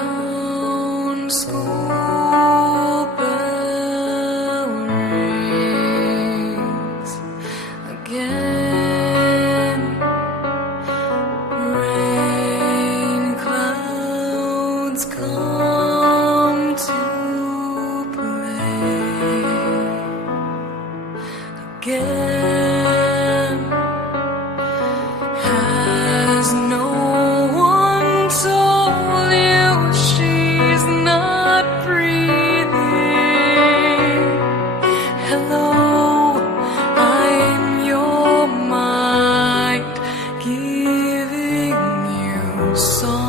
Playground, school bell rings again. Rain clouds come to play again. Has no one told you she's not breathing? Hello, I'm your mind, giving you song.